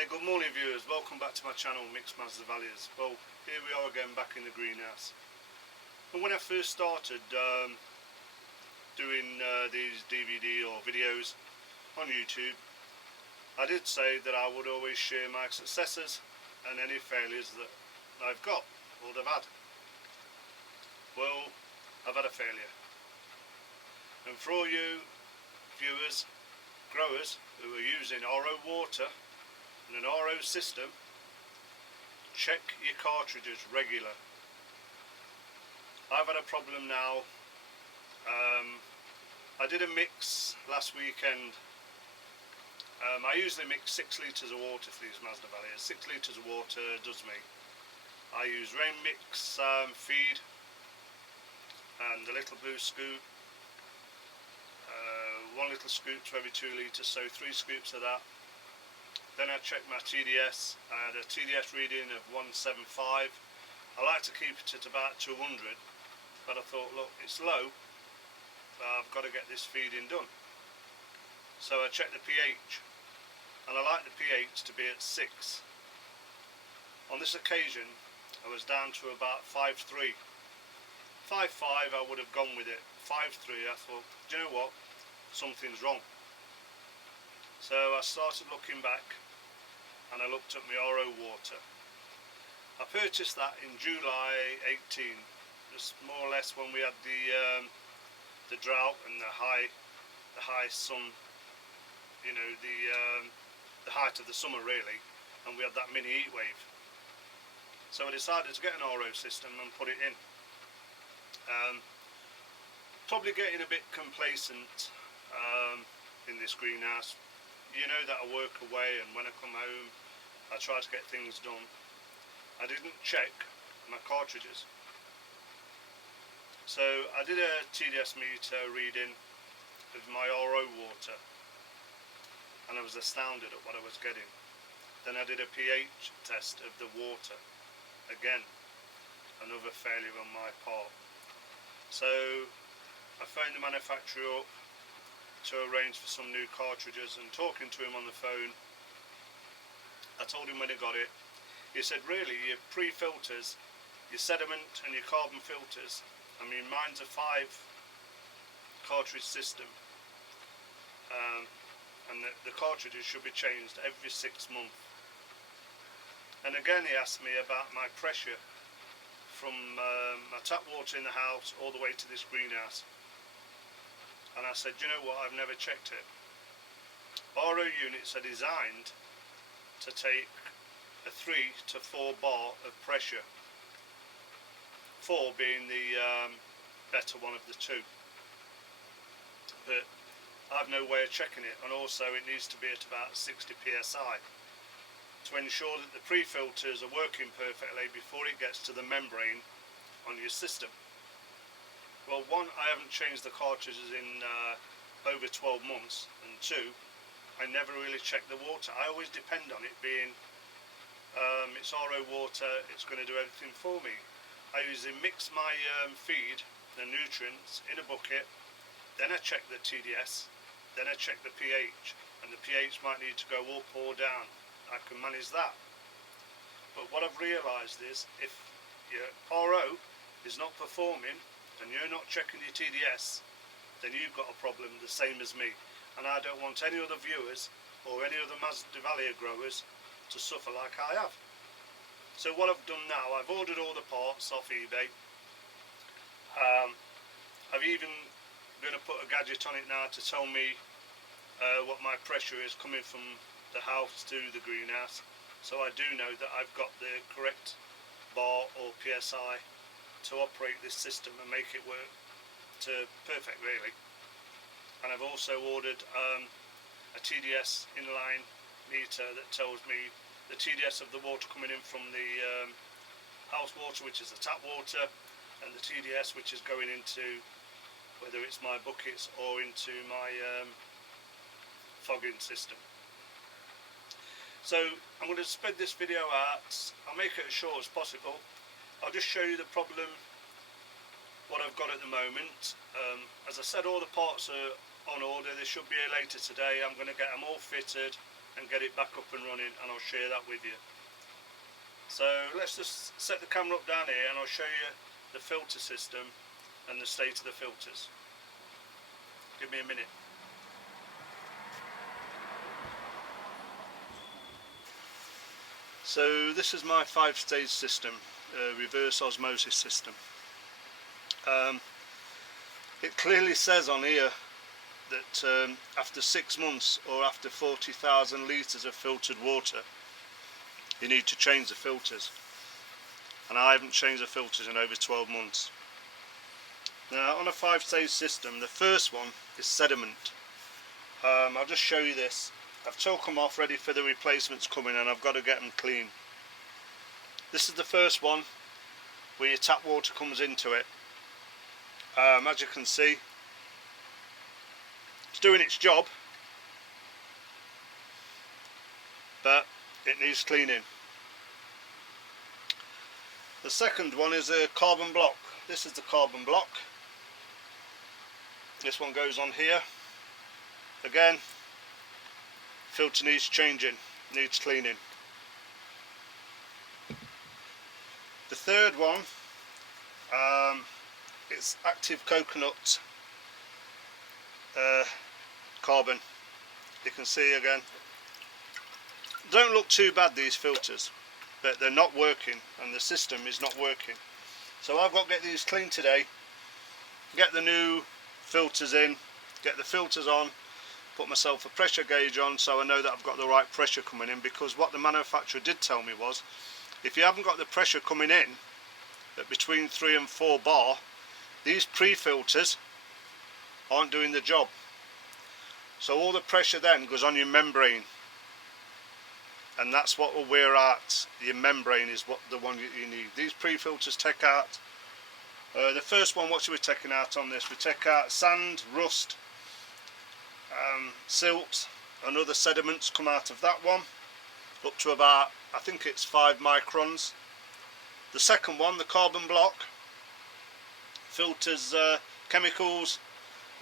Okay, good morning viewers, welcome back to my channel Mixed Masdevallias. Well, here we are again back in the greenhouse. And when I first started doing these DVD or videos on YouTube, I did say that I would always share my successes and any failures that I've got or have had. Well, I've had a failure. And for all you viewers, growers who are using RO water in an RO system, check your cartridges regular. I've had a problem now. I did a mix last weekend. I usually mix 6 litres of water for these Masdevallias. 6 litres of water does me. I use rain mix feed and a little blue scoop. 1 little scoop to every 2 litres, so 3 scoops of that. Then I checked my TDS. I had a TDS reading of 175. I like to keep it at about 200, but I thought, look, it's low, I've got to get this feeding done. So I checked the pH, and I like the pH to be at 6. On this occasion I was down to about 5.3. 5.5 I would have gone with it. 5.3 I thought, do you know what, something's wrong. So I started looking back and I looked at my RO water. I purchased that in July 18, just more or less when we had the drought and the high sun, you know, the height of the summer really, and we had that mini heat wave. So I decided to get an RO system and put it in. Probably getting a bit complacent in this greenhouse. You know that I work away, and when I come home I try to get things done. I didn't check my cartridges, so I did a TDS meter reading of my RO water and I was astounded at what I was getting. Then I did a pH test of the water. Again, another failure on my part. So I phoned the manufacturer up to arrange for some new cartridges, and talking to him on the phone, I told him when I got it. He said, really, your pre-filters, your sediment and your carbon filters, I mean mine's a 5 cartridge system, and the cartridges should be changed every 6 months. And again he asked me about my pressure from my tap water in the house all the way to this greenhouse. And I said, you know what, I've never checked it. RO units are designed to take a 3 to 4 bar of pressure, 4 being the better one of the two. But I've no way of checking it, and also it needs to be at about 60 psi to ensure that the pre-filters are working perfectly before it gets to the membrane on your system. Well, 1, I haven't changed the cartridges in over 12 months, and 2, I never really check the water. I always depend on it being it's RO water, it's going to do everything for me. I usually mix my feed, the nutrients, in a bucket, then I check the TDS, then I check the pH, and the pH might need to go up or down. I can manage that. But what I've realised is, if your RO is not performing and you're not checking your TDS, then you've got a problem the same as me, and I don't want any other viewers or any other Masdevallia growers to suffer like I have. So what I've done now, I've ordered all the parts off eBay. I've even going to put a gadget on it now to tell me what my pressure is coming from the house to the greenhouse, so I do know that I've got the correct bar or PSI to operate this system and make it work to perfect really. And I've also ordered a TDS inline meter that tells me the TDS of the water coming in from the house water, which is the tap water, and the TDS which is going into, whether it's my buckets or into my fogging system. So I'm going to spread this video out. I'll make it as short as possible. I'll just show you the problem, what I've got at the moment. As I said, all the parts are on order. They should be here later today. I'm going to get them all fitted and get it back up and running, and I'll share that with you. So let's just set the camera up down here and I'll show you the filter system and the state of the filters. Give me a minute. So this is my 5-stage system, reverse osmosis system. It clearly says on here that after 6 months or after 40,000 litres of filtered water, you need to change the filters. And I haven't changed the filters in over 12 months. Now on a 5-stage system, the first one is sediment. I'll just show you this. I've took them off ready for the replacements coming, and I've got to get them clean. This is the first one where your tap water comes into it. As you can see, it's doing its job, but it needs cleaning. The second one is a carbon block. This is the carbon block. This one goes on here. Again, filter needs changing, needs cleaning. The third one, it's active coconut carbon. You can see again, don't look too bad, these filters, but they're not working and the system is not working. So I've got to get these cleaned today, get the new filters in, get the filters on, put myself a pressure gauge on so I know that I've got the right pressure coming in, because what the manufacturer did tell me was, if you haven't got the pressure coming in at between 3 and 4 bar, these pre-filters aren't doing the job. So all the pressure then goes on your membrane, and that's what we're at. Your membrane is what the one you need. These pre-filters take out, the first one, what should we taking out on this? We take out sand, rust, silt and other sediments come out of that one, up to about, I think it's 5 microns. The second one, the carbon block, filters chemicals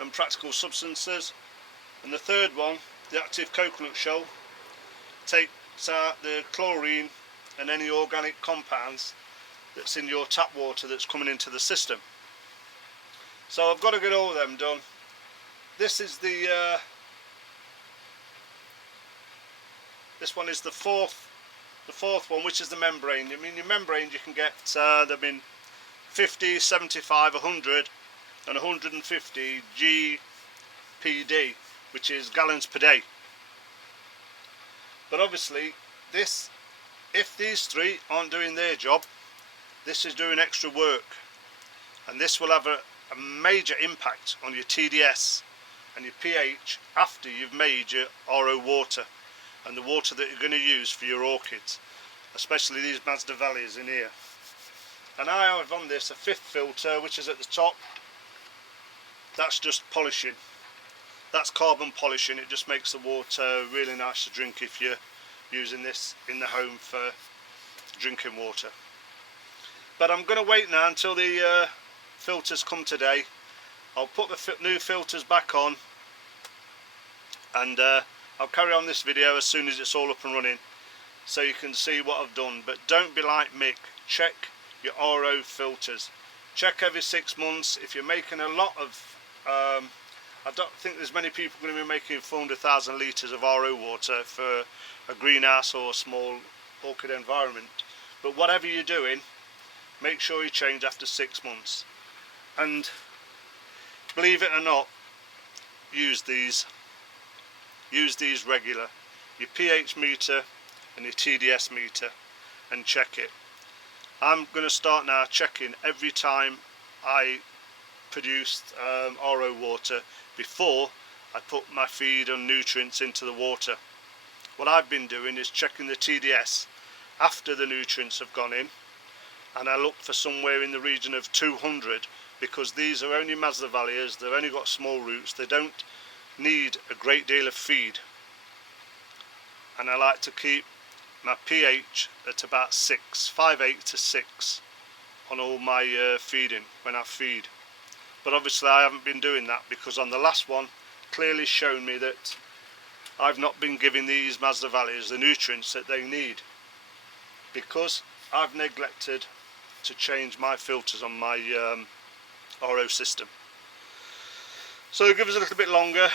and practical substances. And the third one, the active coconut shell, takes out the chlorine and any organic compounds that's in your tap water that's coming into the system. So I've got to get all of them done. This is the this one is the fourth one, which is the membrane. I mean, your membrane, you can get them in 50, 75, 100 and 150 GPD, which is gallons per day. But obviously this, if these three aren't doing their job, this is doing extra work, and this will have a major impact on your TDS and your pH after you've made your RO water and the water that you're going to use for your orchids, especially these Masdevallias in here. And I have on this a 5th filter, which is at the top. That's just polishing. That's carbon polishing. It just makes the water really nice to drink if you're using this in the home for drinking water. But I'm going to wait now until the filters come today. I'll put the new filters back on, and I'll carry on this video as soon as it's all up and running, so you can see what I've done. But don't be like Mick. Check your RO filters. Check every 6 months. If you're making a lot of I don't think there's many people going to be making 400,000 litres of RO water for a greenhouse or a small orchid environment. But whatever you're doing, make sure you change after 6 months. And believe it or not, use these regular. Your pH meter and your TDS meter, and check it. I'm going to start now checking every time I produce RO water before I put my feed and nutrients into the water. What I've been doing is checking the TDS after the nutrients have gone in, and I look for somewhere in the region of 200, because these are only Masdevallias. They've only got small roots, they don't need a great deal of feed, and I like to keep my pH at about 6, 5.8 to 6 on all my feeding when I feed. But obviously I haven't been doing that, because on the last one clearly shown me that I've not been giving these Masdevallias the nutrients that they need, because I've neglected to change my filters on my RO system. So give us a little bit longer,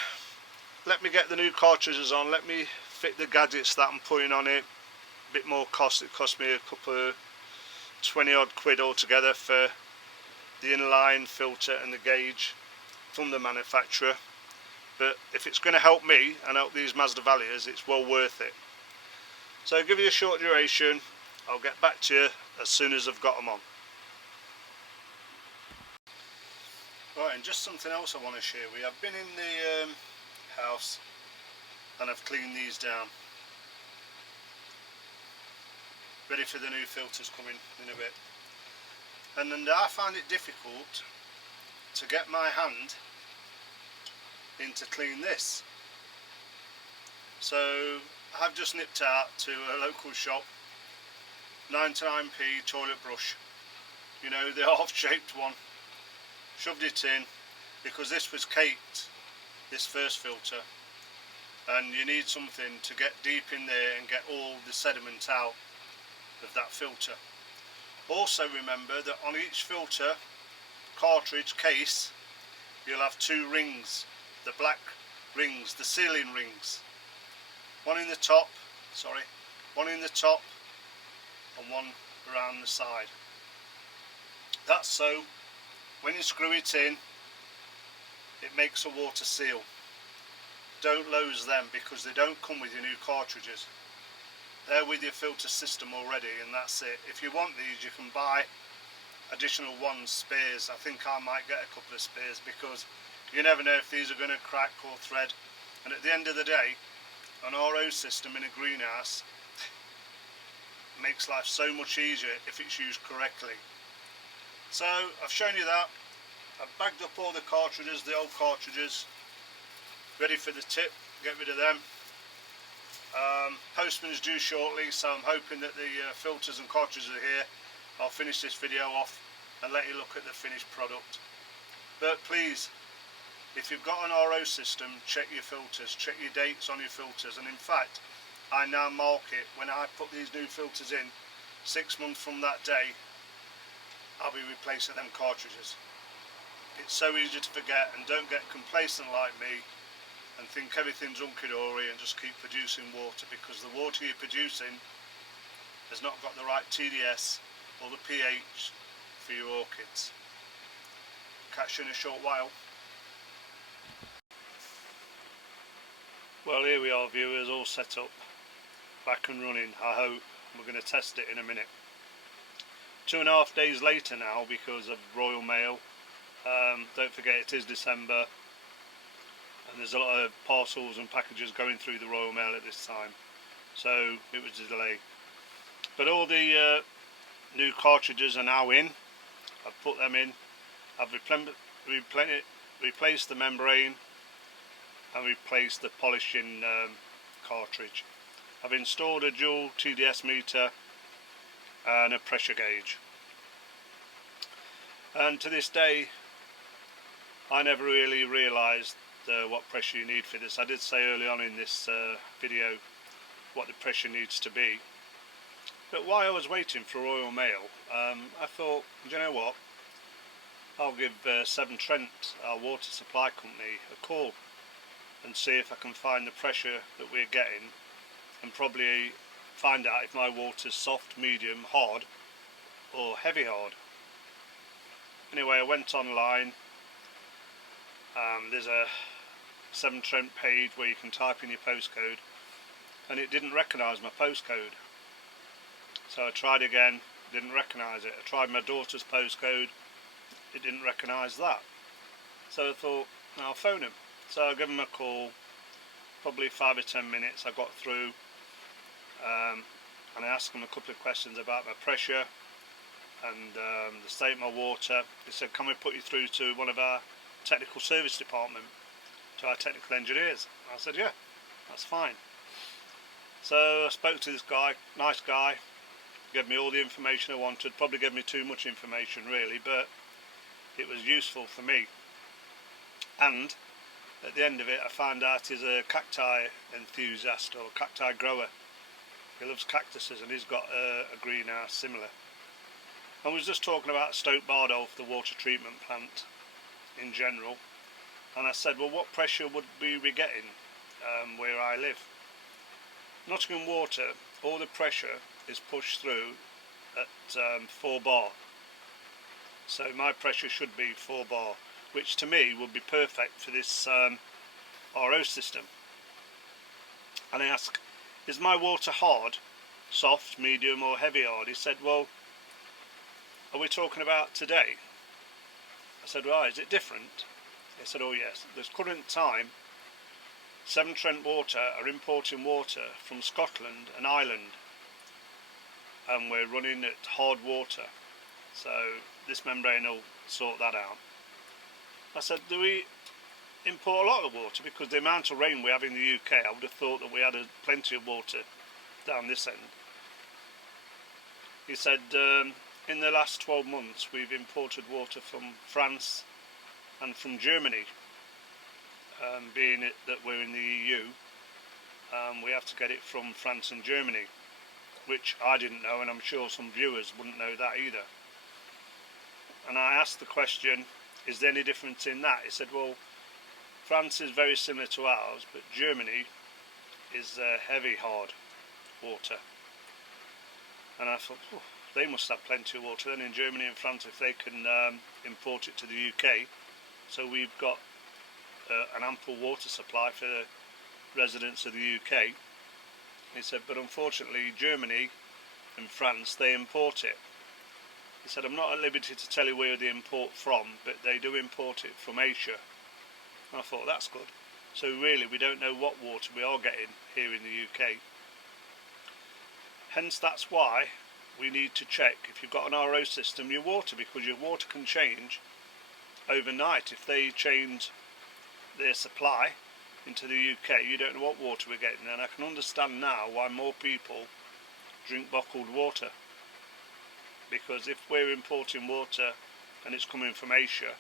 let me get the new cartridges on, let me fit the gadgets that I'm putting on it. A bit more cost, it cost me a couple of 20 odd quid altogether for the inline filter and the gauge from the manufacturer, but if it's going to help me and help these Masdevallias, it's well worth it. So I'll give you a short duration, I'll get back to you as soon as I've got them on. Right, and just something else I want to share with you. I've been in the house and I've cleaned these down, ready for the new filters coming in a bit. And I find it difficult to get my hand in to clean this. So I've just nipped out to a local shop, 99p toilet brush, you know, the half-shaped one. Shoved it in because this was caked, this first filter, and you need something to get deep in there and get all the sediment out of that filter. Also remember that on each filter cartridge case you'll have two rings, the black rings, the sealing rings, one in the top and one around the side. That's so when you screw it in, it makes a water seal. Don't lose them because they don't come with your new cartridges. They're with your filter system already, and that's it. If you want these, you can buy additional ones, spares. I think I might get a couple of spares because you never know if these are going to crack or thread. And at the end of the day, an RO system in a greenhouse makes life so much easier if it's used correctly. So I've shown you that. I've bagged up all the cartridges, the old cartridges, ready for the tip, get rid of them. Postman is due shortly, so I'm hoping that the filters and cartridges are here. I'll finish this video off and let you look at the finished product. But please, if you've got an RO system, check your filters, check your dates on your filters, and in fact I now mark it when I put these new filters in. 6 months from that day I'll be replacing them cartridges. It's so easy to forget, and don't get complacent like me and think everything's hunky-dory and just keep producing water, because the water you're producing has not got the right TDS or the pH for your orchids. Catch you in a short while. Well, here we are, viewers, all set up, back and running. I hope we're going to test it in a minute. 2.5 days later now because of Royal Mail. Don't forget it is December and there's a lot of parcels and packages going through the Royal Mail at this time, so it was a delay. But all the new cartridges are now in. I've put them in. I've replaced the membrane and replaced the polishing cartridge. I've installed a dual TDS meter and a pressure gauge, and to this day I never really realised what pressure you need for this. I did say early on in this video what the pressure needs to be, but while I was waiting for Royal Mail, I thought, you know what, I'll give Severn Trent, our water supply company, a call and see if I can find the pressure that we're getting, and probably find out if my water's soft, medium, hard or heavy hard. Anyway, I went online. There's a Severn Trent page where you can type in your postcode, and it didn't recognise my postcode. So I tried again, didn't recognise it. I tried my daughter's postcode, it didn't recognise that. So I thought, I'll phone him. So I gave him a call, probably 5 or 10 minutes. I got through, and I asked him a couple of questions about my pressure and the state of my water. He said, can we put you through to one of our technical service department, to our technical engineers? I said, yeah, that's fine. So I spoke to this guy, nice guy, gave me all the information I wanted. Probably gave me too much information really, but it was useful for me. And at the end of it I found out he's a cacti enthusiast or cacti grower. He loves cactuses and he's got a greenhouse similar. I was just talking about Stoke Bardolph, the water treatment plant in general, and I said, well, what pressure would we be getting where I live? Nottingham Water, all the pressure is pushed through at 4 bar. So my pressure should be 4 bar, which to me would be perfect for this RO system. And I asked, is my water hard, soft, medium or heavy hard? He said, well, are we talking about today? I said, right, is it different? He said, oh yes, this current time Severn Trent Water are importing water from Scotland and Ireland, and we're running at hard water, so this membrane will sort that out. I said, do we import a lot of water? Because the amount of rain we have in the UK, I would have thought that we had plenty of water down this end. He said, in the last 12 months we've imported water from France and from Germany. Being it that we're in the EU, we have to get it from France and Germany, which I didn't know, and I'm sure some viewers wouldn't know that either. And I asked the question, is there any difference in that? He said, well, France is very similar to ours, but Germany is heavy hard water. And I thought, oh, they must have plenty of water then in Germany and France if they can import it to the UK. So we've got an ample water supply for the residents of the UK. He said, but unfortunately Germany and France, they import it. He said, I'm not at liberty to tell you where they import from, but they do import it from Asia. And I thought, that's good. So really we don't know what water we are getting here in the UK. Hence that's why we need to check, if you've got an RO system, your water, because your water can change overnight. If they change their supply into the UK, you don't know what water we're getting, and I can understand now why more people drink bottled water, because if we're importing water and it's coming from Asia,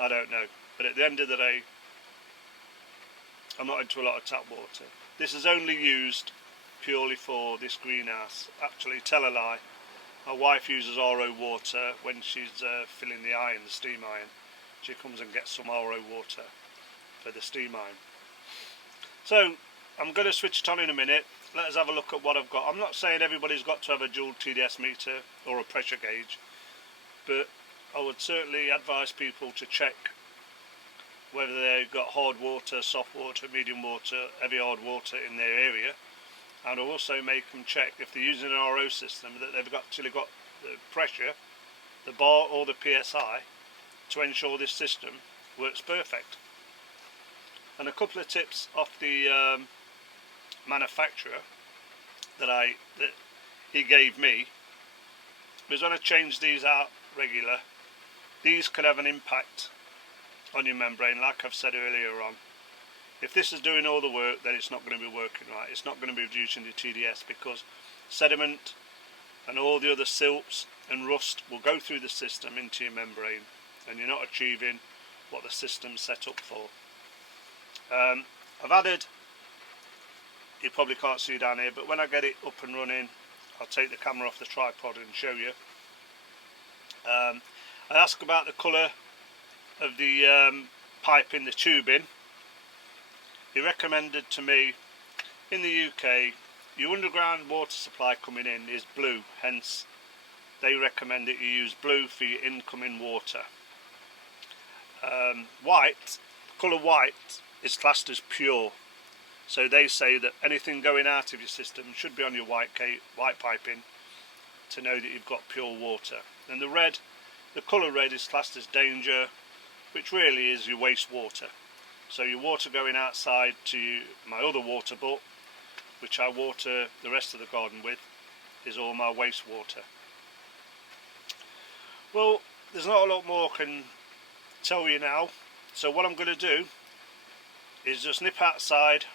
I don't know. But at the end of the day, I'm not into a lot of tap water. This is only used purely for this greenhouse. Actually, tell a lie, my wife uses RO water when she's filling the iron, the steam iron. She comes and gets some RO water for the steam iron. So I'm going to switch it on in a minute. Let us have a look at what I've got. I'm not saying everybody's got to have a dual TDS meter or a pressure gauge, but I would certainly advise people to check whether they've got hard water, soft water, medium water, heavy hard water in their area, and also make them check if they're using an RO system that they've actually got the pressure, the bar or the PSI, to ensure this system works perfect. And a couple of tips off the manufacturer that he gave me was, when I change these out regular, these could have an impact on your membrane, like I've said earlier on. If this is doing all the work, then it's not going to be working right. It's not going to be reducing the TDS, because sediment and all the other silts and rust will go through the system into your membrane, and you're not achieving what the system's set up for. I've added, you probably can't see down here, but when I get it up and running, I'll take the camera off the tripod and show you. I asked about the colour of the pipe in the tubing. He recommended to me, in the UK, your underground water supply coming in is blue, hence they recommend that you use blue for your incoming water. White, colour white, is classed as pure, so they say that anything going out of your system should be on your white piping to know that you've got pure water. And the red, the colour red, is classed as danger, which really is your wastewater. So your water going outside to my other water butt, which I water the rest of the garden with, is all my wastewater. Well, there's not a lot more I can tell you now, so what I'm going to do is just nip outside,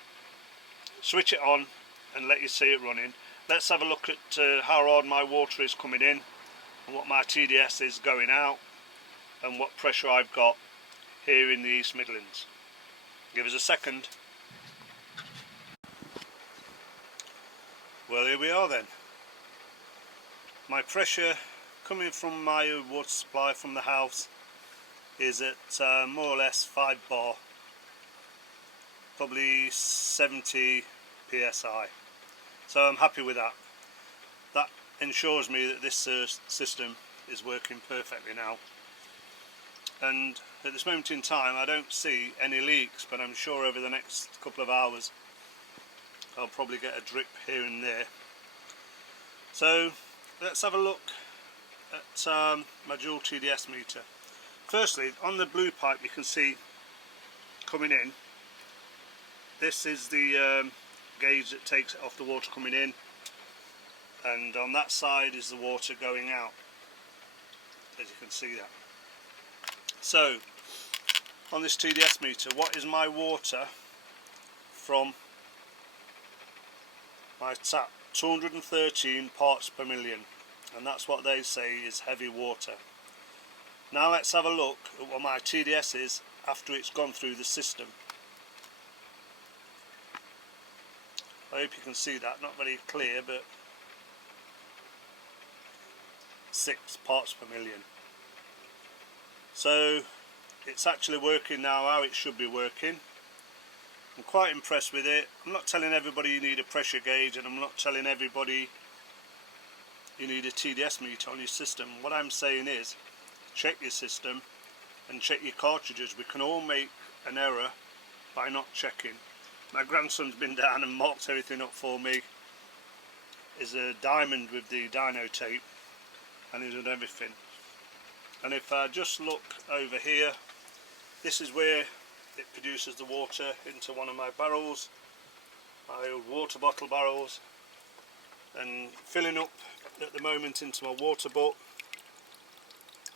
switch it on and let you see it running. Let's have a look at how hard my water is coming in and what my TDS is going out and what pressure I've got here in the East Midlands. Give us a second. Well, here we are then. My pressure coming from my water supply from the house is at more or less 5 bar, probably 70 psi. So I'm happy with that. That ensures me that this system is working perfectly now. And at this moment in time I don't see any leaks, but I'm sure over the next couple of hours I'll probably get a drip here and there. So let's have a look at my dual TDS meter. Firstly, on the blue pipe you can see coming in, this is the gauge that takes it off the water coming in, and on that side is the water going out, as you can see that. So on this TDS meter, what is my water from my tap? 213 parts per million, and that's what they say is heavy water. Now let's have a look at what my TDS is after it's gone through the system. I hope you can see that, not very clear, but 6 parts per million. So it's actually working now how it should be working. I'm quite impressed with it. I'm not telling everybody you need a pressure gauge, and I'm not telling everybody you need a TDS meter on your system. What I'm saying is, check your system and check your cartridges. We can all make an error by not checking. My grandson's been down and marked everything up for me. Is a diamond with the dyno tape, and he's done everything. And if I just look over here, this is where it produces the water into one of my barrels, my old water bottle barrels, and filling up at the moment into my water butt.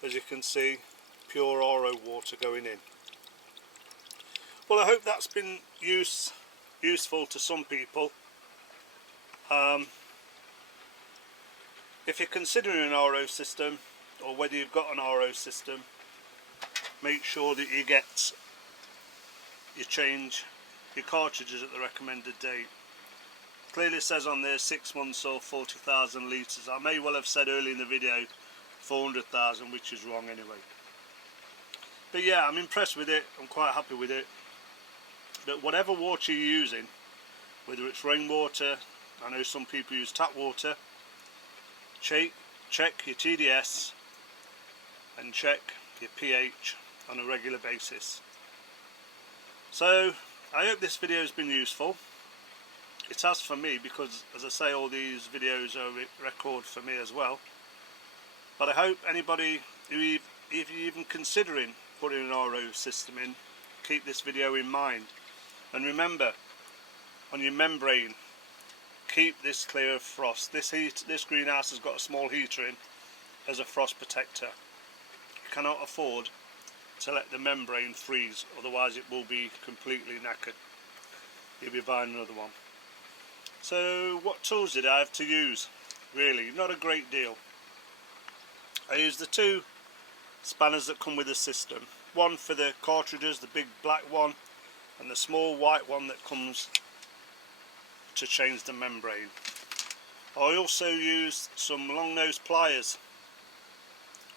As you can see, pure RO water going in. Well, I hope that's been useful to some people. If you're considering an RO system, or whether you've got an RO system, make sure that you change your cartridges at the recommended date. Clearly says on there 6 months or 40,000 litres. I may well have said earlier in the video 400,000, which is wrong anyway. But yeah, I'm impressed with it. I'm quite happy with it. But whatever water you're using, whether it's rainwater, I know some people use tap water, check your TDS and check your pH on a regular basis. So I hope this video has been useful. It has for me, because as I say, all these videos are record for me as well. But I hope anybody who, if you're even considering putting an RO system in, keep this video in mind. And remember, on your membrane, keep this clear of frost. This greenhouse has got a small heater in as a frost protector. You cannot afford to let the membrane freeze, otherwise it will be completely knackered. You'll be buying another one. So what tools did I have to use? Really, not a great deal. I used the 2 spanners that come with the system. One for the cartridges, the big black one, and the small white one that comes to change the membrane. I also used some long nose pliers.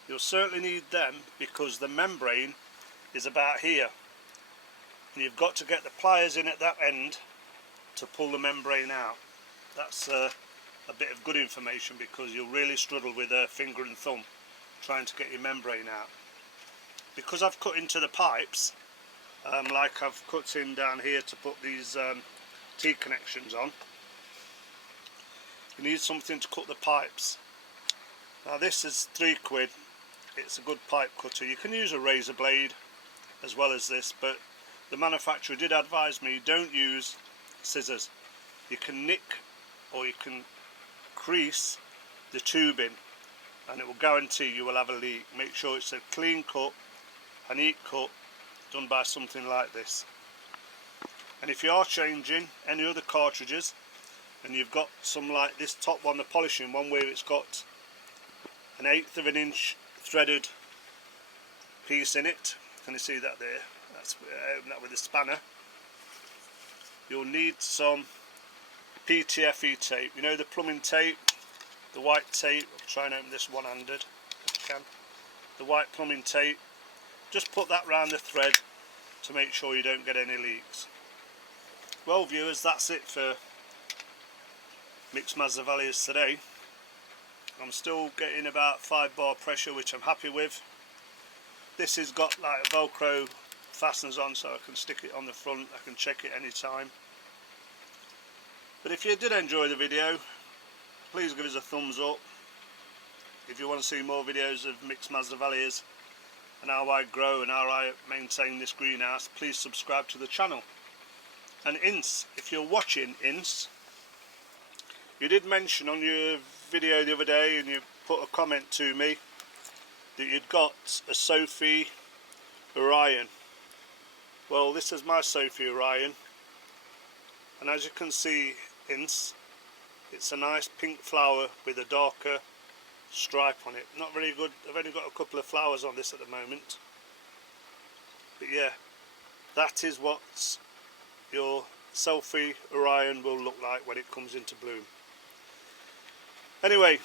You'll certainly need them because the membrane is about here, and you've got to get the pliers in at that end to pull the membrane out. That's a bit of good information, because you'll really struggle with a finger and thumb trying to get your membrane out. Because I've cut into the pipes, like I've cut in down here to put these T connections on, you need something to cut the pipes. Now this is £3. It's a good pipe cutter. You can use a razor blade as well as this, but the manufacturer did advise me don't use scissors. You can nick or you can crease the tubing and it will guarantee you will have a leak. Make sure it's a clean cut, a neat cut, done by something like this. And if you are changing any other cartridges and you've got some like this top one, the polishing one, where it's got an 1/8 of an inch threaded piece in it, Can you see that there? That's open that with a spanner. You'll need some PTFE tape. You know the plumbing tape, the white tape. I'll try and open this one-handed if I can. The white plumbing tape. Just put that round the thread to make sure you don't get any leaks. Well viewers, that's it for mixed Masdevallias today. I'm still getting about 5 bar pressure, which I'm happy with. This has got like Velcro fasteners on, so I can stick it on the front. I can check it anytime. But if you did enjoy the video, please give us a thumbs up. If you want to see more videos of mixed Masdevallias and how I grow and how I maintain this greenhouse, please subscribe to the channel. And Ince, if you're watching, Ince, you did mention on your video the other day, and you put a comment to me, that you'd got a Sophie Orion. Well, this is my Sophie Orion, and as you can see, Ince, it's a nice pink flower with a darker stripe on it. Not very good. I've only got a couple of flowers on this at the moment, but yeah, that is what your Sophie Orion will look like when it comes into bloom. Anyway,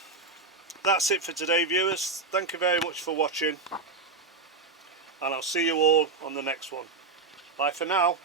that's it for today, viewers. Thank you very much for watching, and I'll see you all on the next one. Bye for now.